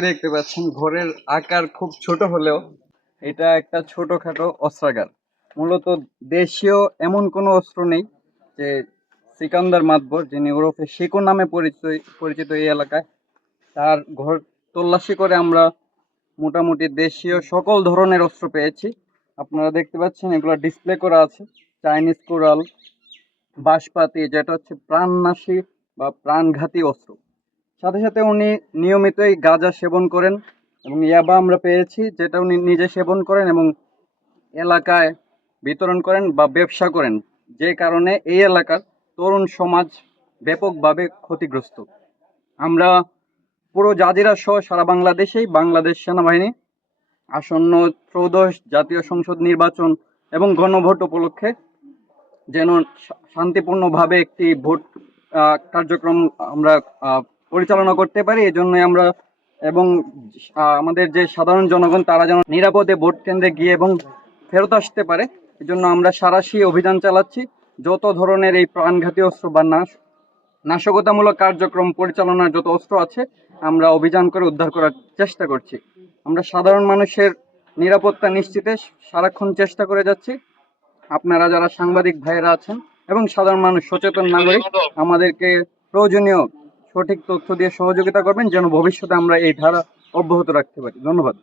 ঘরকে দেখতে পাচ্ছেন, ঘরের আকার খুব ছোট হলেও এটা একটা ছোটখাটো অস্ত্রাগার। মূলত দেশীয় এমন কোনো অস্ত্র নেই। যে সিকান্দার মাতবর, যিনি ওরফে শেকো নামে পরিচিত এই এলাকায়, তার ঘর তল্লাশি করে আমরা মোটামুটি দেশীয় সকল ধরনের অস্ত্র পেয়েছি। আপনারা দেখতে পাচ্ছেন এগুলো ডিসপ্লে করা আছে। চাইনিজ কোরাল, বাঁশপাতি, যেটা হচ্ছে প্রাণনাশী বা প্রাণঘাতী অস্ত্র। সাথে সাথে উনি নিয়মিতই গাঁজা সেবন করেন এবং ইয়াবা আমরা পেয়েছি, যেটা উনি নিজে সেবন করেন এবং এলাকায় বিতরণ করেন বা ব্যবসা করেন, যে কারণে এই এলাকার তরুণ সমাজ ব্যাপকভাবে ক্ষতিগ্রস্ত। আমরা পুরো জাজিরা সহ সারা বাংলাদেশেই বাংলাদেশ সেনাবাহিনী আসন্ন ত্রয়োদশ জাতীয় সংসদ নির্বাচন এবং গণভোট উপলক্ষে যেন শান্তিপূর্ণভাবে একটি ভোট কার্যক্রম আমরা পরিচালনা করতে পারি, এজন্য আমরা এবং আমাদের যে সাধারণ জনগণ তারা যেন নিরাপদে ভোট কেন্দ্রে গিয়ে এবং ফেরত আসতে পারে, এজন্য আমরা সাঁড়াশি অভিযান চালাচ্ছি। যত ধরনের এই প্রাণঘাতী অস্ত্র বা নাশকতামূলক কার্যক্রম পরিচালনার যত অস্ত্র আছে আমরা অভিযান করে উদ্ধার করার চেষ্টা করছি। আমরা সাধারণ মানুষের নিরাপত্তা নিশ্চিতে সারাক্ষণ চেষ্টা করে যাচ্ছি। আপনারা যারা সাংবাদিক ভাইয়েরা আছেন এবং সাধারণ মানুষ, সচেতন নাগরিক, আমাদেরকে প্রয়োজনীয় সঠিক তথ্য দিয়ে সহযোগিতা করবেন যেন ভবিষ্যতে আমরা এই ধারা অব্যাহত রাখতে পারি। ধন্যবাদ।